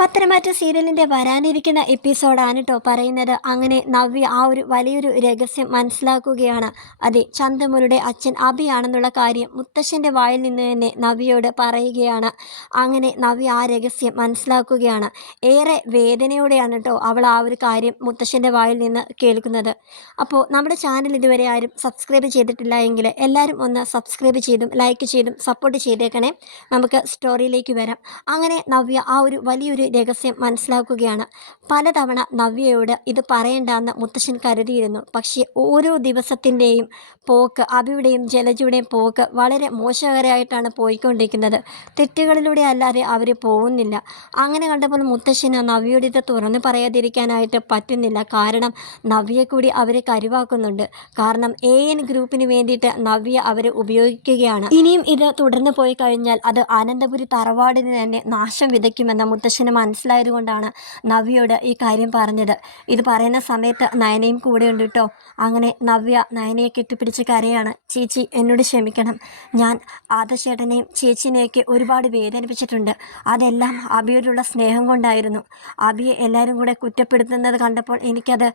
പത്തനംമാറ്റ സീരിയലിന്റെ വരാനിരിക്കുന്ന എപ്പിസോഡാണ് കേട്ടോ പറയുന്നത്. അങ്ങനെ നവ്യ ആ ഒരു വലിയൊരു രഹസ്യം മനസ്സിലാക്കുകയാണ്. അതെ ചന്ദമുരുടെ അച്ഛൻ അഭിയാണെന്നുള്ള കാര്യം മുത്തശ്ശന്റെ വായിൽ നിന്ന് തന്നെ നവ്യയോട് പറയുകയാണ്. അങ്ങനെ നവ്യ ആ രഹസ്യം മനസ്സിലാക്കുകയാണ്. ഏറെ വേദനയോടെയാണ് കേട്ടോ അവൾ ആ ഒരു കാര്യം മുത്തശ്ശന്റെ വായിൽ നിന്ന് കേൾക്കുന്നത്. അപ്പോൾ നമ്മുടെ ചാനൽ ഇതുവരെ ആരും സബ്സ്ക്രൈബ് ചെയ്തിട്ടില്ല എങ്കിൽ എല്ലാവരും ഒന്ന് സബ്സ്ക്രൈബ് ചെയ്തും ലൈക്ക് ചെയ്തും സപ്പോർട്ട് ചെയ്തേക്കണേ. നമുക്ക് സ്റ്റോറിയിലേക്ക് വരാം. അങ്ങനെ നവ്യ ആ ഒരു വലിയൊരു രഹസ്യം മനസ്സിലാക്കുകയാണ്. പലതവണ നവ്യയോട് ഇത് പറയണ്ടെന്ന് മുത്തശ്ശൻ കരുതിയിരുന്നു. പക്ഷേ ഓരോ ദിവസത്തിന്റെയും പോക്ക് അബിയുടെയും ജലജയുടെയും പോക്ക് വളരെ മോശകരമായിട്ടാണ് പോയിക്കൊണ്ടിരിക്കുന്നത്. തെറ്റുകളിലൂടെ അല്ലാതെ അവർ പോകുന്നില്ല. അങ്ങനെ കണ്ടപ്പോൾ മുത്തശ്ശന് നവ്യയോട് ഇത് തുറന്നു പറയാതിരിക്കാനായിട്ട് പറ്റുന്നില്ല. കാരണം നവ്യെ കൂടി അവർ കരുവാക്കുന്നുണ്ട്. കാരണം എ എൻ ഗ്രൂപ്പിന് വേണ്ടിയിട്ട് നവ്യ അവർ ഉപയോഗിക്കുകയാണ്. ഇനിയും ഇത് തുടർന്ന് പോയി കഴിഞ്ഞാൽ അത് അനന്തപുരി തറവാടിന് തന്നെ നാശം വിതയ്ക്കുമെന്ന മുത്തശ്ശന് മനസ്സിലായതുകൊണ്ടാണ് നവ്യയോട് ഈ കാര്യം പറഞ്ഞത്. ഇത് പറയുന്ന സമയത്ത് നയനയും കൂടെയുണ്ട് കേട്ടോ അങ്ങനെ നവ്യ നയനയെ കെട്ടിപ്പിടിച്ച് കരയാണ്. ചേച്ചി എന്നോട് ക്ഷമിക്കണം. ഞാൻ ആദശേട്ടനെയും ചേച്ചിനെയൊക്കെ ഒരുപാട് വേദനിപ്പിച്ചിട്ടുണ്ട്. അതെല്ലാം അബിയോടുള്ള സ്നേഹം കൊണ്ടായിരുന്നു. അബിയെ എല്ലാവരും കൂടെ കുറ്റപ്പെടുത്തുന്നത് കണ്ടപ്പോൾ എനിക്കത്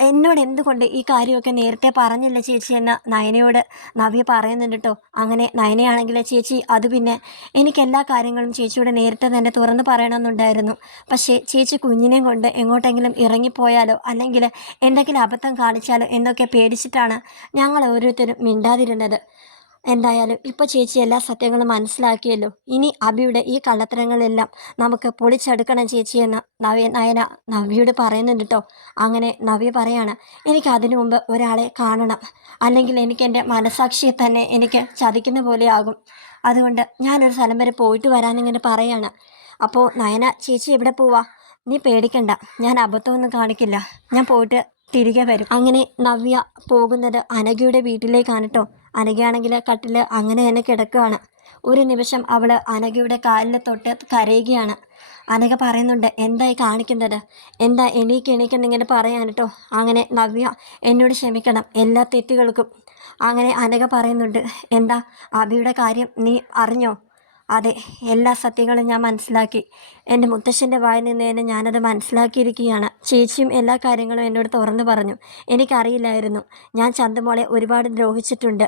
എന്നോട് എന്തുകൊണ്ട് ഈ കാര്യമൊക്കെ നേരത്തെ പറഞ്ഞില്ല ചേച്ചി എന്ന നയനയോട് നവ്യ പറയുന്നുണ്ട് കേട്ടോ അങ്ങനെ നയനയാണെങ്കിൽ ചേച്ചി അത് പിന്നെ എനിക്ക് എല്ലാ കാര്യങ്ങളും ചേച്ചിയോട് നേരത്തെ തന്നെ തുറന്ന് പറയണമെന്നുണ്ടായിരുന്നു. പക്ഷേ ചേച്ചി കുഞ്ഞിനെയും കൊണ്ട് എങ്ങോട്ടെങ്കിലും ഇറങ്ങിപ്പോയാലോ? അല്ലെങ്കിൽ എന്തെങ്കിലും അബദ്ധം കാണിച്ചാലോ? എന്നൊക്കെ പേടിച്ചിട്ടാണ് ഞങ്ങൾ ഓരോരുത്തരും മിണ്ടാതിരുന്നത്. എന്തായാലും ഇപ്പോൾ ചേച്ചി എല്ലാ സത്യങ്ങളും മനസ്സിലാക്കിയല്ലോ. ഇനി അബിയുടെ ഈ കള്ളത്തരങ്ങളെല്ലാം നമുക്ക് പൊളിച്ചെടുക്കണം ചേച്ചിയെന്ന് നവ്യ നയന നവ്യയോട് പറയുന്നുണ്ട് കേട്ടോ. അങ്ങനെ നവ്യ പറയാണ് എനിക്ക് അതിനു മുമ്പ് ഒരാളെ കാണണം. അല്ലെങ്കിൽ എനിക്ക് എന്റെ മനസാക്ഷിയെ തന്നെ എനിക്ക് ചതിക്കുന്ന പോലെയാകും അതുകൊണ്ട് ഞാനൊരു സ്ഥലം വരെ പോയിട്ട് വരാനിങ്ങനെ പറയാണ്. അപ്പോൾ നയന ചേച്ചി എവിടെ പോവാ? നീ പേടിക്കണ്ട ഞാൻ അബദ്ധമൊന്നും കാണിക്കില്ല. ഞാൻ പോയിട്ട് തിരികെ വരും. അങ്ങനെ നവ്യ പോകുന്നത് അനഘയുടെ വീട്ടിലേക്കാണ് കേട്ടോ അനഘയാണെങ്കിൽ കട്ടിൽ അങ്ങനെ തന്നെ കിടക്കുകയാണ് ഒരു നിമിഷം അവൾ അനഘയുടെ കാലിൽ തൊട്ട് കരയുകയാണ്. അനഘ പറയുന്നുണ്ട് എന്തായി കാണിക്കുന്നത്? എന്താ എണീക്ക് എണീക്കെന്നിങ്ങനെ പറയാൻ കേട്ടോ അങ്ങനെ നവ്യ എന്നോട് ക്ഷമിക്കണം എല്ലാ തെറ്റുകൾക്കും. അങ്ങനെ അനഘ പറയുന്നുണ്ട് എന്താ അബിയുടെ കാര്യം നീ അറിഞ്ഞോ? അതെ എല്ലാ സത്യങ്ങളും ഞാൻ മനസ്സിലാക്കി. എന്റെ മുത്തശ്ശന്റെ വായിൽ നിന്ന് തന്നെ ഞാനത് മനസ്സിലാക്കിയിരിക്കുകയാണ്. ചേച്ചിയും എല്ലാ കാര്യങ്ങളും എന്നോട് തുറന്നു പറഞ്ഞു. എനിക്കറിയില്ലായിരുന്നു. ഞാൻ ചന്തമോളെ ഒരുപാട് ദ്രോഹിച്ചിട്ടുണ്ട്.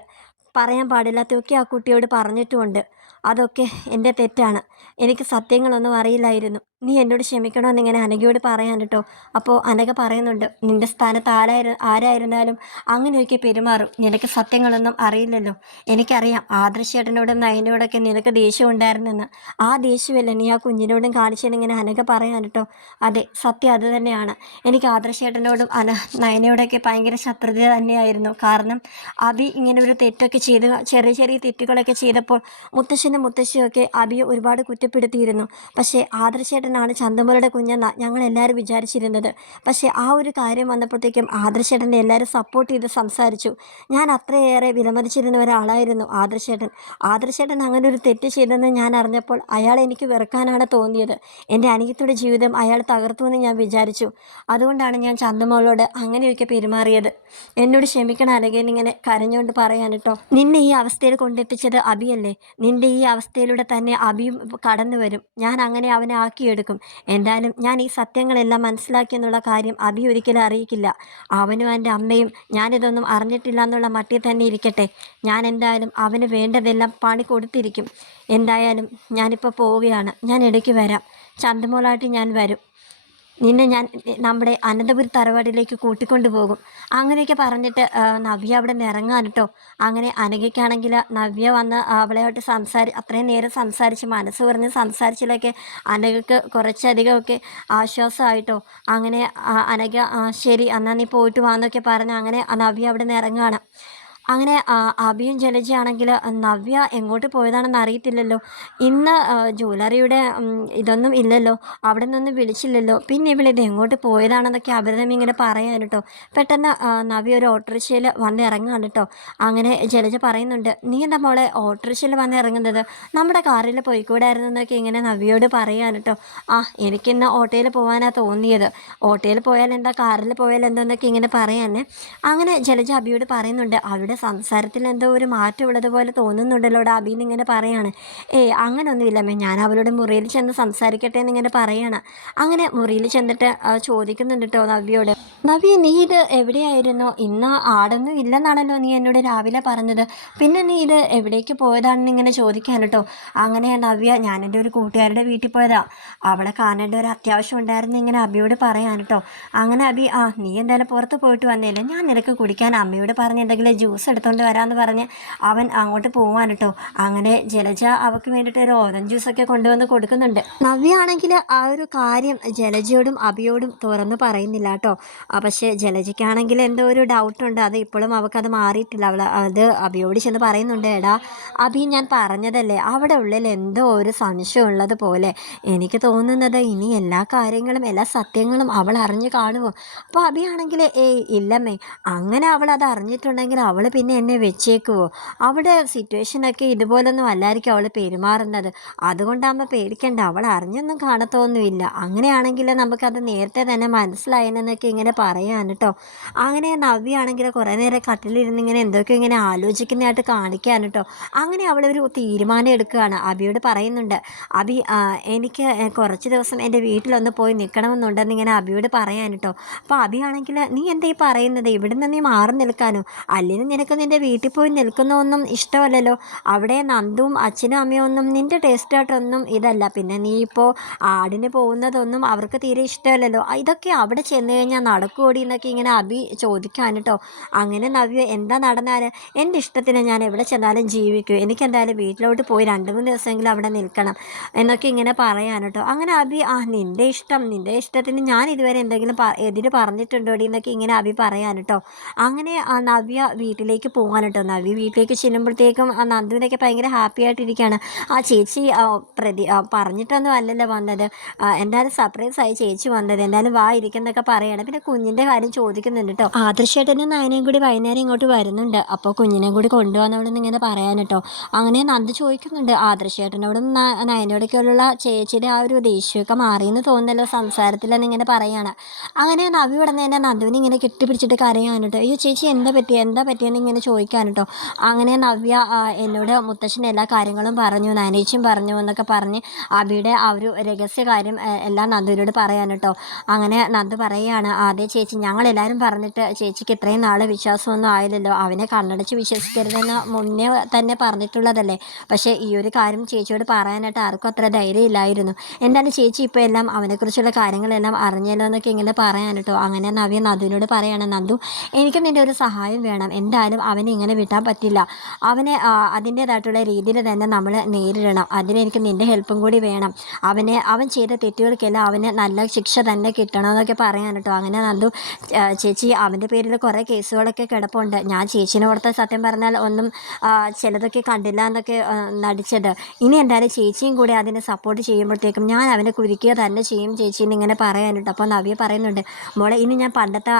പറയാൻ പാടില്ലാത്തതൊക്കെ ആ കുട്ടിയോട് പറഞ്ഞിട്ടുമുണ്ട്. അതൊക്കെ എന്റെ തെറ്റാണ്. എനിക്ക് സത്യങ്ങളൊന്നും അറിയില്ലായിരുന്നു. നീ എന്നോട് ക്ഷമിക്കണമെന്ന് ഇങ്ങനെ അനഘയോട് പറയാൻ കേട്ടോ അപ്പോൾ അനഘ പറയുന്നുണ്ട് നിന്റെ സ്ഥാനത്ത് ആരായിരു ആരായിരുന്നാലും അങ്ങനെയൊക്കെ പെരുമാറും. നിനക്ക് സത്യങ്ങളൊന്നും അറിയില്ലല്ലോ. എനിക്കറിയാം ആദർശേട്ടനോടും നയനോടൊക്കെ നിനക്ക് ദേഷ്യം ഉണ്ടായിരുന്നെന്ന്. ആ ദേഷ്യമല്ല നീ ആ കുഞ്ഞിനോടും കാണിച്ചതിനിങ്ങനെ അനഘ പറയാൻ കേട്ടോ അതെ സത്യം അത് തന്നെയാണ്. എനിക്ക് ആദർശേട്ടനോടും അന നയനയോടൊക്കെ ഭയങ്കര ശത്രുത തന്നെയായിരുന്നു. കാരണം അബി ഇങ്ങനെ ഒരു തെറ്റൊക്കെ ചെയ്ത് ചെറിയ ചെറിയ തെറ്റുകളൊക്കെ ചെയ്തപ്പോൾ മുത്തശ്ശനും മുത്തശ്ശിയൊക്കെ അബിയെ ഒരുപാട് കുറ്റപ്പെടുത്തിയിരുന്നു. പക്ഷേ ആദർശേട്ടനാണ് ചന്തമുരയുടെ കുഞ്ഞെന്ന ഞങ്ങൾ എല്ലാവരും വിചാരിച്ചിരുന്നത്. പക്ഷേ ആ ഒരു കാര്യം വന്നപ്പോഴത്തേക്കും ആദർശേട്ടനെ എല്ലാവരും സപ്പോർട്ട് ചെയ്ത് സംസാരിച്ചു. ഞാൻ അത്രയേറെ വിലമതിച്ചിരുന്ന ഒരാളായിരുന്നു ആദർശേട്ടൻ. ആദർശേട്ടൻ അങ്ങനെ ഒരു തെറ്റ് ചെയ്തെന്ന് ഞാൻ അറിഞ്ഞപ്പോൾ അയാൾ എനിക്ക് വെറുക്കാനാണ് തോന്നിയത്. എന്റെ അനിയത്തിയുടെ ജീവിതം അയാൾ തകർത്തു എന്ന് ഞാൻ വിചാരിച്ചു. അതുകൊണ്ടാണ് ഞാൻ ചന്തമോളോട് അങ്ങനെയൊക്കെ പെരുമാറിയത്. എന്നോട് ക്ഷമിക്കണം അല്ലെങ്കിൽ ഇങ്ങനെ കരഞ്ഞുകൊണ്ട് പറയാൻ കേട്ടോ. നിന്നെ ഈ അവസ്ഥയിൽ കൊണ്ടെത്തിച്ചത് അബിയല്ലേ? നിന്റെ ഈ അവസ്ഥയിലൂടെ തന്നെ അബിയും കടന്നു വരും. ഞാൻ അങ്ങനെ അവനെ ആക്കിയെടുക്കും. എന്തായാലും ഞാൻ ഈ സത്യങ്ങളെല്ലാം മനസ്സിലാക്കി എന്നുള്ള കാര്യം അബി ഒരിക്കലും അറിയിക്കില്ല. അവനും എന്റെ അമ്മയും ഞാനിതൊന്നും അറിഞ്ഞിട്ടില്ല എന്നുള്ള മട്ടിൽ തന്നെ ഇരിക്കട്ടെ. ഞാൻ എന്തായാലും അവന് വേണ്ടതെല്ലാം പണി കൊടുത്തിരിക്കും. എന്തായാലും ഞാനിപ്പോൾ പോവുകയാണ്. ഞാൻ ഇടയ്ക്ക് വരാം. ചന്തമോളായിട്ട് ഞാൻ വരും. നിന്നെ ഞാൻ നമ്മുടെ അനന്തപുരി തറവാടിലേക്ക് കൂട്ടിക്കൊണ്ടു പോകും. അങ്ങനെയൊക്കെ പറഞ്ഞിട്ട് നവ്യ അവിടെ നിന്ന് ഇറങ്ങാൻ കേട്ടോ അങ്ങനെ അനഘയ്ക്കാണെങ്കിൽ നവ്യ വന്ന് അവളെയായിട്ട് സംസാരി അത്രയും നേരം സംസാരിച്ച് മനസ്സ് പറഞ്ഞ് സംസാരിച്ചതിലൊക്കെ അനഘയ്ക്ക് കുറച്ചധികമൊക്കെ ആശ്വാസമായിട്ടോ അങ്ങനെ അനഘ ശരി എന്നാൽ നീ പോയിട്ട് വാന്നൊക്കെ പറഞ്ഞ് അങ്ങനെ നവ്യ അവിടെ നിന്ന് ഇറങ്ങുകയാണ് അങ്ങനെ അഭിയും ജലജയാണെങ്കിൽ നവ്യ എങ്ങോട്ട് പോയതാണെന്ന് അറിയത്തില്ലല്ലോ. ഇന്ന് ജ്വല്ലറിയുടെ ഇതൊന്നും ഇല്ലല്ലോ. അവിടെ നിന്നൊന്നും വിളിച്ചില്ലല്ലോ. പിന്നെ ഇവളിത് എങ്ങോട്ട് പോയതാണെന്നൊക്കെ അഭിരതം ഇങ്ങനെ പറയാൻ കേട്ടോ പെട്ടെന്ന് നവ്യ ഒരു ഓട്ടോറിക്ഷയിൽ വന്ന് ഇറങ്ങാണ് കേട്ടോ അങ്ങനെ ജലജ പറയുന്നുണ്ട് നീ എന്താ മോളെ ഓട്ടോറിക്ഷയിൽ വന്ന് ഇറങ്ങുന്നത്? നമ്മുടെ കാറിൽ പോയിക്കൂടായിരുന്നു എന്നൊക്കെ ഇങ്ങനെ നവ്യയോട് പറയാൻ കേട്ടോ ആ എനിക്കിന്ന് ഓട്ടോയിൽ പോകാനാണ് തോന്നിയത്. ഓട്ടോയിൽ പോയാൽ എന്താ? കാറിൽ പോയാൽ എന്താന്നൊക്കെ ഇങ്ങനെ പറയാനേ. അങ്ങനെ ജലജ അബിയോട് പറയുന്നുണ്ട് അവിടെ നിന്റെ സംസാരത്തിൽ എന്തോ ഒരു മാറ്റം ഉള്ളതുപോലെ തോന്നുന്നുണ്ടല്ലോടാ അബീന്ന് ഇങ്ങനെ പറയാണ്. ഏയ് അങ്ങനൊന്നുമില്ലമ്മേ ഞാൻ അവളുടെ മുറിയിൽ ചെന്ന് സംസാരിക്കട്ടെ എന്നിങ്ങനെ പറയാണ്. അങ്ങനെ മുറിയിൽ ചെന്നിട്ട് ചോദിക്കുന്നുണ്ട് കേട്ടോ നവ്യയോട് നവ്യ നീ ഇത് എവിടെയായിരുന്നോ? ഇന്ന് ആടൊന്നും ഇല്ലെന്നാണല്ലോ നീ എന്നോട് രാവിലെ പറഞ്ഞത്. പിന്നെ നീ ഇത് എവിടേക്ക് പോയതാണെന്ന് ഇങ്ങനെ ചോദിക്കാൻ കേട്ടോ അങ്ങനെ നവ്യ ഞാൻ എന്റെ ഒരു കൂട്ടുകാരുടെ വീട്ടിൽ പോയതാ. അവളെ കാണേണ്ട ഒരു അത്യാവശ്യം ഉണ്ടായിരുന്നു ഇങ്ങനെ അബിയോട് പറയാൻ കേട്ടോ അങ്ങനെ അബി ആ നീ എന്തായാലും പുറത്ത് പോയിട്ട് വന്നില്ലേ? ഞാൻ നിനക്ക് കുടിക്കാൻ അമ്മയോട് പറഞ്ഞ് എന്തെങ്കിലും ജ്യൂസ് എടുത്തുകൊണ്ട് വരാമെന്ന് പറഞ്ഞ് അവൻ അങ്ങോട്ട് പോവാൻ കേട്ടോ അങ്ങനെ ജലജ അവൾക്ക് വേണ്ടിയിട്ട് ഒരു ഓറഞ്ച് ജ്യൂസൊക്കെ കൊണ്ടുവന്ന് കൊടുക്കുന്നുണ്ട്. നവ്യ ആണെങ്കിൽ ആ ഒരു കാര്യം ജലജയോടും അബിയോടും തുറന്ന് പറയുന്നില്ല കേട്ടോ പക്ഷേ ജലജയ്ക്കാണെങ്കിൽ എന്തോ ഒരു ഡൗട്ടുണ്ട് അത് ഇപ്പോഴും അവൾക്കത് മാറിയിട്ടില്ല. അവൾ അത് അബിയോട് ചെന്ന് പറയുന്നുണ്ട്. എടാ അബി ഞാൻ പറഞ്ഞതല്ലേ? അവിടെ ഉള്ളിൽ എന്തോ ഒരു സംശയം ഉള്ളത് പോലെ. എനിക്ക് തോന്നുന്നത് ഇനി എല്ലാ കാര്യങ്ങളും എല്ലാ സത്യങ്ങളും അവൾ അറിഞ്ഞു കാണുമോ? അപ്പോൾ അബിയാണെങ്കിൽ ഏയ് ഇല്ലമ്മേ. അങ്ങനെ അവൾ അത് അറിഞ്ഞിട്ടുണ്ടെങ്കിൽ അവൾ പിന്നെ എന്നെ വെച്ചേക്കുവോ? അവിടെ സിറ്റുവേഷനൊക്കെ ഇതുപോലൊന്നും അല്ലായിരിക്കും അവൾ പെരുമാറുന്നത്. അതുകൊണ്ടാകുമ്പോൾ പേടിക്കണ്ട. അവൾ അറിഞ്ഞൊന്നും കാണത്തൊന്നുമില്ല. അങ്ങനെയാണെങ്കിൽ നമുക്കത് നേരത്തെ തന്നെ മനസ്സിലായെന്നൊക്കെ ഇങ്ങനെ പറയാൻ കേട്ടോ അങ്ങനെ നവ്യാണെങ്കിൽ കുറേ നേരം കട്ടിലിരുന്ന് ഇങ്ങനെ എന്തൊക്കെയോ ഇങ്ങനെ ആലോചിക്കുന്നതായിട്ട് കാണിക്കാൻ കേട്ടോ അങ്ങനെ അവളൊരു തീരുമാനം എടുക്കുകയാണ്. അബിയോട് പറയുന്നുണ്ട്. അബി എനിക്ക് കുറച്ച് ദിവസം എന്റെ വീട്ടിലൊന്ന് പോയി നിൽക്കണമെന്നുണ്ടെന്ന് ഇങ്ങനെ അബിയോട് പറയാൻ കേട്ടോ അപ്പോൾ അബിയാണെങ്കിൽ നീ എന്താ ഈ പറയുന്നത്? ഇവിടുന്ന് നീ മാറി നിൽക്കാനോ? അല്ലെങ്കിൽ നിന്റെ വീട്ടിൽ പോയി നിൽക്കുന്നതൊന്നും ഇഷ്ടമല്ലല്ലോ. അവിടെ നന്ദും അച്ഛനും അമ്മയും ഒന്നും നിന്റെ ടേസ്റ്റായിട്ടൊന്നും ഇതല്ല. പിന്നെ നീ ഇപ്പോൾ ആടിന് പോകുന്നതൊന്നും അവർക്ക് തീരെ ഇഷ്ടമല്ലല്ലോ. ഇതൊക്കെ അവിടെ ചെന്ന് കഴിഞ്ഞാൽ നടക്കുകൂടി എന്നൊക്കെ ഇങ്ങനെ അഭി ചോദിക്കാൻ കേട്ടോ അങ്ങനെ നവ്യ എന്താ നടന്നാൽ എന്റെ ഇഷ്ടത്തിന് ഞാൻ എവിടെ ചെന്നാലും ജീവിക്കും. എനിക്ക് എന്തായാലും വീട്ടിലോട്ട് പോയി രണ്ട് മൂന്ന് ദിവസമെങ്കിലും അവിടെ നിൽക്കണം. എന്നൊക്കെ ഇങ്ങനെ പറയാൻ കേട്ടോ അങ്ങനെ അഭി ആ നിന്റെ ഇഷ്ടം. നിന്റെ ഇഷ്ടത്തിന് ഞാൻ ഇതുവരെ എന്തെങ്കിലും എതിര് പറഞ്ഞിട്ടുണ്ടോടി? എന്നൊക്കെ ഇങ്ങനെ അഭി പറയാൻ കേട്ടോ അങ്ങനെ ആ നവ്യ വീട്ടിലേക്ക് പോകാൻ കേട്ടോ നവി വീട്ടിലേക്ക് ചെല്ലുമ്പോഴത്തേക്കും ആ നന്ദുവിനൊക്കെ ഭയങ്കര ഹാപ്പി ആയിട്ടിരിക്കുകയാണ്. ആ ചേച്ചി പ്രതി പറഞ്ഞിട്ടൊന്നും അല്ലല്ലോ വന്നത്. എന്തായാലും സർപ്രൈസ് ആയി ചേച്ചി വന്നത്. എന്തായാലും വാ ഇരിക്കുന്നൊക്കെ പറയാണ്. പിന്നെ കുഞ്ഞിന്റെ കാര്യം ചോദിക്കുന്നുണ്ട് കേട്ടോ ആദർശേട്ടനും നയനയും കൂടി വൈകുന്നേരം ഇങ്ങോട്ട് വരുന്നുണ്ട്. അപ്പോൾ കുഞ്ഞിനെയും കൂടി കൊണ്ടുവന്നോളെന്ന് ഇങ്ങനെ പറയാൻ കേട്ടോ അങ്ങനെ നന്ദി ചോദിക്കുന്നുണ്ട് ആദർശേട്ടനോടും നയനോടൊക്കെയുള്ള ചേച്ചിയുടെ ആ ഒരു ദേഷ്യമൊക്കെ മാറിയെന്ന് തോന്നുന്നല്ലോ സംസാരത്തിലെന്ന് ഇങ്ങനെ പറയാണ്. അങ്ങനെ നവി ഉടനെ തന്നെ നന്ദുവിനെ ഇങ്ങനെ കെട്ടിപ്പിടിച്ചിട്ട് കരയാൻ കേട്ടോ അയ്യോ ചേച്ചി എന്താ പറ്റിയ? എന്താ പറ്റിയെന്ന് ഇങ്ങനെ ചോദിക്കാൻ കേട്ടോ അങ്ങനെ നവ്യ എന്നോട് മുത്തശ്ശൻ എല്ലാ കാര്യങ്ങളും പറഞ്ഞു നനേച്ചും പറഞ്ഞു എന്നൊക്കെ പറഞ്ഞ് അബിയുടെ ആ ഒരു രഹസ്യ കാര്യം എല്ലാം നന്ദുവിനോട് പറയാൻ കേട്ടോ അങ്ങനെ നന്ദു പറയുകയാണ് അതെ ചേച്ചി ഞങ്ങളെല്ലാവരും പറഞ്ഞിട്ട് ചേച്ചിക്ക് ഇത്രയും നാൾ വിശ്വാസമൊന്നും ആയില്ലല്ലോ. അവനെ കണ്ണടച്ച് വിശ്വസിക്കരുതെന്ന് മുന്നേ തന്നെ പറഞ്ഞിട്ടുള്ളതല്ലേ? പക്ഷേ ഈ ഒരു കാര്യം ചേച്ചിയോട് പറയാനായിട്ട് ആർക്കും അത്ര ധൈര്യം ഇല്ലായിരുന്നു. എന്താണ് ചേച്ചി ഇപ്പോൾ എല്ലാം അവനെക്കുറിച്ചുള്ള കാര്യങ്ങളെല്ലാം അറിഞ്ഞല്ലോ എന്നൊക്കെ ഇങ്ങനെ പറയാൻ കേട്ടോ അങ്ങനെ നവ്യ നന്ദുവിനോട് പറയാണ് നന്ദു എനിക്കും നിന്റെ ഒരു സഹായം വേണം. എന്തായാലും അവനെ ഇങ്ങനെ വിട്ടാൻ പറ്റില്ല. അവനെ അതിന്റേതായിട്ടുള്ള രീതിയിൽ തന്നെ നമ്മൾ നേരിടണം. അതിനെനിക്ക് നിന്റെ ഹെൽപ്പും കൂടി വേണം. അവനെ അവൻ ചെയ്ത തെറ്റുകൾക്കെല്ലാം അവന് നല്ല ശിക്ഷ തന്നെ കിട്ടണമെന്നൊക്കെ പറയാൻ കേട്ടോ. അങ്ങനെ നന്ദു ചേച്ചി അവന്റെ പേരിൽ കുറേ കേസുകളൊക്കെ കിടപ്പുണ്ട്. ഞാൻ ചേച്ചീനെ കൊടുത്ത സത്യം പറഞ്ഞാൽ ഒന്നും ചിലതൊക്കെ കണ്ടില്ല എന്നൊക്കെ നടിച്ചത്. ഇനി എന്തായാലും ചേച്ചിയും കൂടെ അതിനെ സപ്പോർട്ട് ചെയ്യുമ്പോഴത്തേക്കും ഞാൻ അവനെ കുരുക്കുക തന്നെ ചെയ്യും ചേച്ചി ഇങ്ങനെ പറയാനുണ്ട് അപ്പോൾ നവ്യ പറയുന്നുണ്ട് മോളെ ഇനി ഞാൻ പണ്ടത്തെ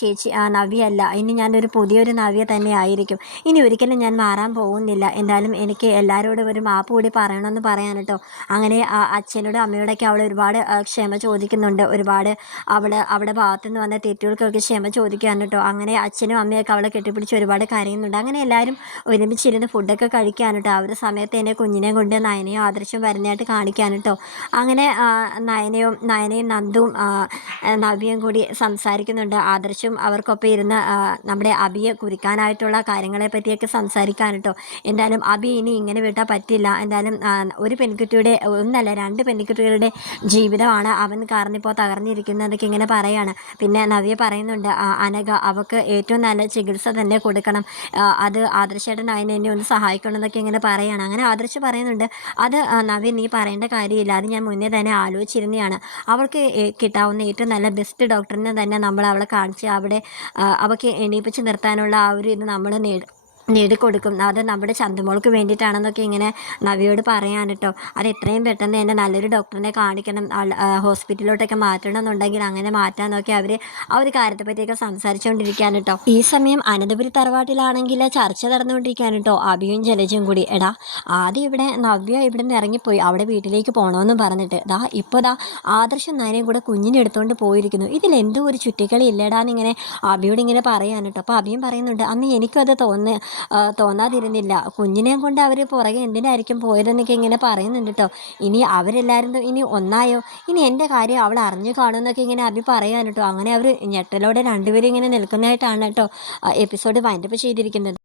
ചേച്ചി നവ്യയല്ല ഇനി ഞാനൊരു പുതിയൊരു നവ്യ തന്നെ ആയിരിക്കും. ഇനി ഒരിക്കലും ഞാൻ മാറാൻ പോകുന്നില്ല. എന്തായാലും എനിക്ക് എല്ലാവരോടും ഒരു മാപ്പ് കൂടി പറയണമെന്ന് പറയാൻ കേട്ടോ. അങ്ങനെ അച്ഛനോടും അമ്മയോടൊക്കെ അവൾ ഒരുപാട് ക്ഷമ ചോദിക്കുന്നുണ്ട്. ഒരുപാട് അവൾ അവിടെ ഭാഗത്തു നിന്ന് വന്ന തെറ്റുകൾക്കൊക്കെ ക്ഷമ ചോദിക്കാൻ കേട്ടോ. അങ്ങനെ അച്ഛനും അമ്മയൊക്കെ അവളെ കെട്ടിപ്പിടിച്ച് ഒരുപാട് കരയുന്നുണ്ട്. അങ്ങനെ എല്ലാവരും ഒരുമിച്ചിരുന്ന് ഫുഡൊക്കെ കഴിക്കാൻ കേട്ടോ. ആ ഒരു സമയത്ത് എന്നെ കുഞ്ഞിനെ കൊണ്ട് നയനയും ആദർശം വരുന്നതായിട്ട് കാണിക്കാൻ കേട്ടോ. അങ്ങനെ നയനയും നയനയും നന്ദും നവ്യയും കൂടി സംസാരിക്കുന്നുണ്ട്. ആദർശും അവർക്കൊപ്പം ഇരുന്ന് നമ്മുടെ അബിയെ കുറിക്കാനായിട്ടുള്ള കാര്യങ്ങളെ പറ്റിയൊക്കെ സംസാരിക്കാൻ കേട്ടോ എന്തായാലും അബി ഇനി ഇങ്ങനെ വിട്ടാൽ പറ്റില്ല. എന്തായാലും ഒരു പെൺകുട്ടിയുടെ ഒന്നല്ല രണ്ട് പെൺകുട്ടികളുടെ ജീവിതമാണ് അവൻ കാരണം ഇപ്പോൾ തകർന്നിരിക്കുന്നതൊക്കെ ഇങ്ങനെ പറയാണ്. പിന്നെ നവ്യ പറയുന്നുണ്ട് അനഗ അവൾക്ക് ഏറ്റവും നല്ല ചികിത്സ തന്നെ കൊടുക്കണം. അത് ആദർശേട്ടൻ അതിനെ എന്നെ ഒന്ന് സഹായിക്കണം എന്നൊക്കെ ഇങ്ങനെ പറയാണ്. അങ്ങനെ ആദർശ് പറയുന്നുണ്ട് അത് നവ്യ നീ പറയേണ്ട കാര്യമില്ല. അത് ഞാൻ മുന്നേ തന്നെ ആലോചിച്ചിരുന്നതാണ് അവൾക്ക് കിട്ടാവുന്ന ഏറ്റവും നല്ല ബെസ്റ്റ് ഡോക്ടറിനെ തന്നെ നമ്മൾ അവളെ കാണിച്ച് അവിടെ അവൾക്ക് എണീപ്പിച്ച് നിർത്താനുള്ള ആ ഒരു ഇത് നമ്മൾ നേടിക്കൊടുക്കും അത് നമ്മുടെ ചന്തമോൾക്ക് വേണ്ടിയിട്ടാണെന്നൊക്കെ ഇങ്ങനെ നവിയോട് പറയാൻ കേട്ടോ അത് എത്രയും പെട്ടെന്ന് തന്നെ നല്ലൊരു ഡോക്ടറിനെ കാണിക്കണം. ഹോസ്പിറ്റലിലോട്ടൊക്കെ മാറ്റണം എന്നുണ്ടെങ്കിൽ അങ്ങനെ മാറ്റാമെന്നൊക്കെ അവർ ആ ഒരു കാര്യത്തെ പറ്റിയൊക്കെ സംസാരിച്ചുകൊണ്ടിരിക്കാൻ കേട്ടോ ഈ സമയം അനന്തപുരി തറവാട്ടിലാണെങ്കിൽ ചർച്ച നടന്നുകൊണ്ടിരിക്കാൻ കേട്ടോ അഭിയും ജലജയും കൂടി. എടാ ആദ്യം ഇവിടെ നവ്യ ഇവിടെ നിന്ന് ഇറങ്ങിപ്പോയി. അവിടെ വീട്ടിലേക്ക് പോകണമെന്ന് പറഞ്ഞിട്ട്. ദാ ഇപ്പോൾ ദാ ആദർശം നായനെയും കൂടെ കുഞ്ഞിനെ എടുത്തുകൊണ്ട് പോയിരിക്കുന്നു. ഇതിലെന്തോ ഒരു ചുറ്റിക്കളി ഇല്ലടാന്നിങ്ങനെ അഭിയോട് ഇങ്ങനെ പറയാൻ കേട്ടോ അപ്പോൾ അഭിയും പറയുന്നുണ്ട് അന്ന് എനിക്കും അത് ആ, തോന്നാതിരുന്നില്ല. കുഞ്ഞിനെയും കൊണ്ട് അവർ പുറകെ എന്തിനായിരിക്കും പോയതെന്നൊക്കെ ഇങ്ങനെ പറയുന്നുണ്ട് കേട്ടോ ഇനി അവരെല്ലാവരും ഇനി ഒന്നായോ? ഇനി എന്റെ കാര്യം അവൾ അറിഞ്ഞു കാണുമെന്നൊക്കെ ഇങ്ങനെ അഭി പറയാൻ കേട്ടോ അങ്ങനെ അവർ ഞെട്ടലോടെ രണ്ടുപേരും ഇങ്ങനെ നിൽക്കുന്നതായിട്ടാണ് കേട്ടോ എപ്പിസോഡ് വൈൻഡപ്പ് ചെയ്തിരിക്കുന്നത്.